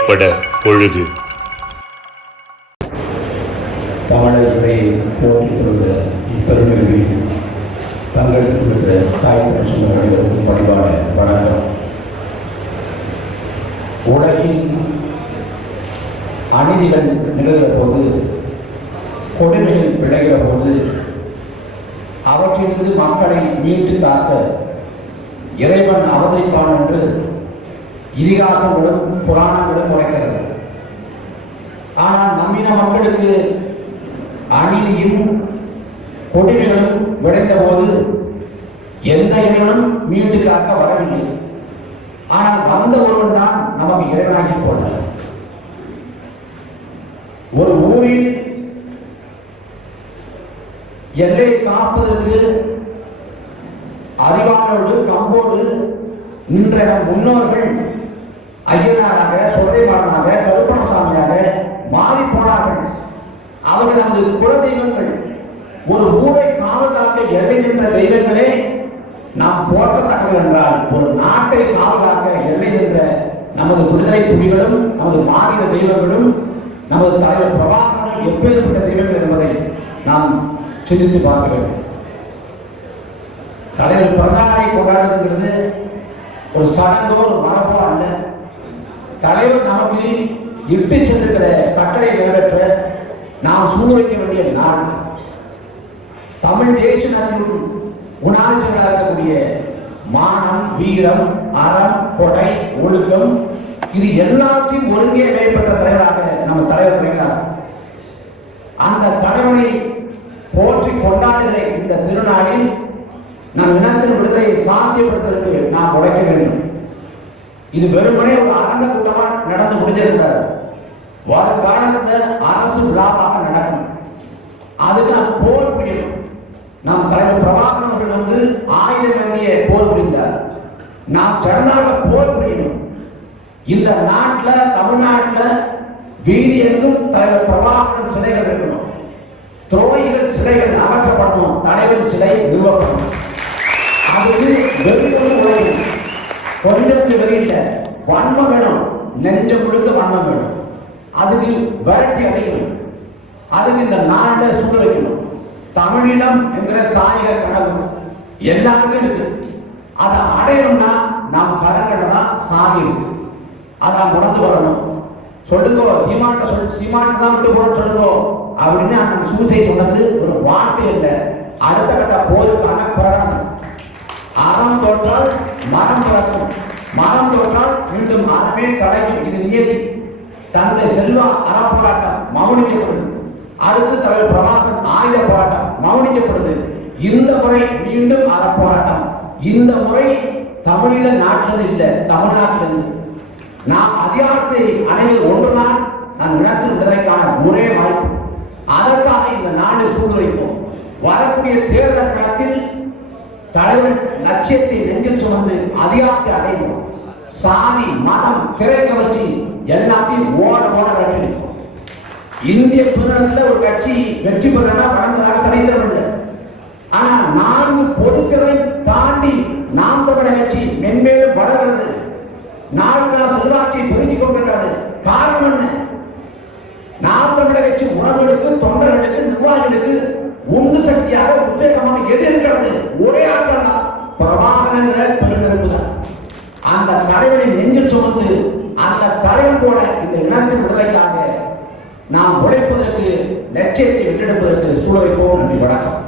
திரைப்பட பொழுது. தமிழர்களை போற்றித் கொள்கிற இப்பெருமையில் பங்கெடுத்துக் கொள்கிற தாய் தமிழ் சொந்த அனைவருக்கும் பணிவான வணக்கம். உலகின் அநீதிகள் நிகழ்கிற போது, கொடுமைகள் விளைகிற போது, அவற்றிலிருந்து மக்களை மீட்டு காக்க இறைவன் அவதரிப்பான் என்று இதிகாசங்களும் புராணங்களும் உரைக்கிறது. ஆனால் நம்மின மக்களுக்கு அநீதியும் கொடுமைகளும் விளைந்த போது எந்த இறைவனும் மீண்டு காக்க வரவில்லை. ஆனால் வந்த ஒருவன் தான் நமக்கு இறைவனாகி போனார். ஒரு ஊரில் எல்லை காப்பதற்கு அறிவாளோடு கம்போடு நின்ற முன்னோர்கள் ஐயனாராக, சுரதைமாறனாக, கருப்பணசாமியாக மாறி போனார்கள். அவர்கள் நமது குல தெய்வங்கள். ஒரு ஊரை காவலாக்க எல்லை நின்ற தெய்வங்களே நாம் போற்றத்தக்கது என்றால், ஒரு நாட்டை காவலாக்க எல்லை நின்ற நமது விடுதலை புலிகளும் நமது மாநில தெய்வங்களும் நமது தலைவர் பிரபாகரனும் எப்பேற்பட்ட தெய்வங்கள் என்பதை நாம் சிந்தித்து பார்க்க வேண்டும். தலைவர் பிறந்தநாளை கொண்டாடுறதுங்கிறது ஒரு சடங்கோ ஒரு மரபோ அல்ல. தலைவர் நமக்கு இட்டு சென்றிருக்கிற கட்டளை நிறைவேற்ற நாம் சூழ்நிலைக்க வேண்டிய நாள். தமிழ் தேசியத்தின் குணாதிசயங்களாக இருக்கக்கூடிய மானம், வீரம், அறம், கொடை, ஒழுக்கம், இது எல்லாத்தையும் ஒருங்கே மேற்பட்ட தலைவராக நம்ம தலைவர் கிடைக்கிறார். அந்த தலைவனை போற்றி கொண்டாடுகிற இந்த திருநாளில் நம் இனத்தின் விடுதலையை சாத்தியப்படுத்துவதற்கு நாம் உழைக்க வேண்டும். இது வெறுமனே ஒரு அரங்க கூட்டமாக நடந்து முடிஞ்சிருக்கிறார். வருங்காலத்தில் அரசு விழாவாக நடக்கும். அதுக்கு நாம் போர் புரியணும். நம் தலைவர் பிரபாகரன் அவர்கள் 1000 மந்தியை போர் புரிந்தார். நாம் ஜனதாக போர் புரியணும். இந்த நாட்டில், தமிழ்நாட்டில் வீதி எங்கும் தலைவர் பிரபாகரன் சிலைகள் இருக்கணும். துரோகிகள் சிலைகள் அகற்றப்படணும். தலைவரின் சிலை நிறுவப்படணும். அதுக்கு வெறும் உலகம் கொஞ்சத்துக்கு வெறியிட்ட வன்மம் வேணும். நெஞ்ச முழுக்க வன்மம் வேணும். அதுக்கு விரட்டி அடிக்கணும். அதுக்கு இந்த நாளில் சூழ வைக்கணும். தமிழினம் என்கிற தாயக கனவு எல்லாருமே இருக்கு. அதை அடையணும்னா நம் கரங்கள்ல தான் சாமி இருக்கு. அதை நாம் உணர்ந்து வரணும். சொல்லுங்கோ, சீமாட்ட தான் விட்டு போறோம் சொல்லுங்கோ அப்படின்னு அந்த சூசை சொன்னது ஒரு வார்த்தை இல்லை. அடுத்த கட்ட போருக்கான பிரகடனம். அறம் தோற்றால் மரம் பிறக்கும், மரம் தோற்றால் மீண்டும் மரமே தலைக்கும். இது நியதி. தந்தை செல்வா அறப்போராட்டம் மௌனிக்கப்படுது. அடுத்து தலைவர் பிரபாகரன் ஆயுத போராட்டம் மௌனிக்கப்படுது. இந்த முறை மீண்டும் அறப்போராட்டம். இந்த முறை தமிழீழ நாட்டிலிருந்து இல்லை, தமிழ்நாட்டிலிருந்து. நாம் அதிகாரத்தை அடைவது ஒன்றுதான் நம் இனத்தின் விடுதலைக்கான ஒரே வாய்ப்பு. அதற்காக இந்த நாடு சூழ்நிலைப்போம். வரக்கூடிய தேர்தல் களத்தில் தலைவர் லட்சியத்தை நெஞ்சில் சுமந்து அதிகாரத்தை அடைவோம். சாதி, மதம், திரைக்கவர்ச்சி எல்லாத்தையும் ஓட வெற்றி. இந்திய பொதுநலத்தில் ஒரு கட்சி வெற்றி பெறனா வளர்ந்ததாக சரித்திரம் இல்லை. ஆனா 4 பொதுக்களை தாண்டி நாம் தமிழர் கட்சி மென்மேலும் வளர்கிறது. நாடுகளா செல்வாக்கை பெருக்கிக் கொண்டிருக்கிறது. காரணம் என்ன? நாம் தமிழர் கட்சி உறவுகளுக்கு, தொண்டர்களுக்கு, நிர்வாகிகளுக்கு உந்து சக்தியாக, உத்வேகமாக எது இருக்கிறது? ஒரே ஆட்டம் தான், பிரபாகரன் பெருநெருப்பு தான். அந்த தலைவனை நெஞ்சில் சுமந்து அந்த தலைவன் போல இந்த இனத்தின் விடுதலைக்காக நாம் உழைப்பதற்கு, லட்சியத்தை வென்றெடுப்பதற்கு சூழ வைப்போம். நன்றி, வணக்கம்.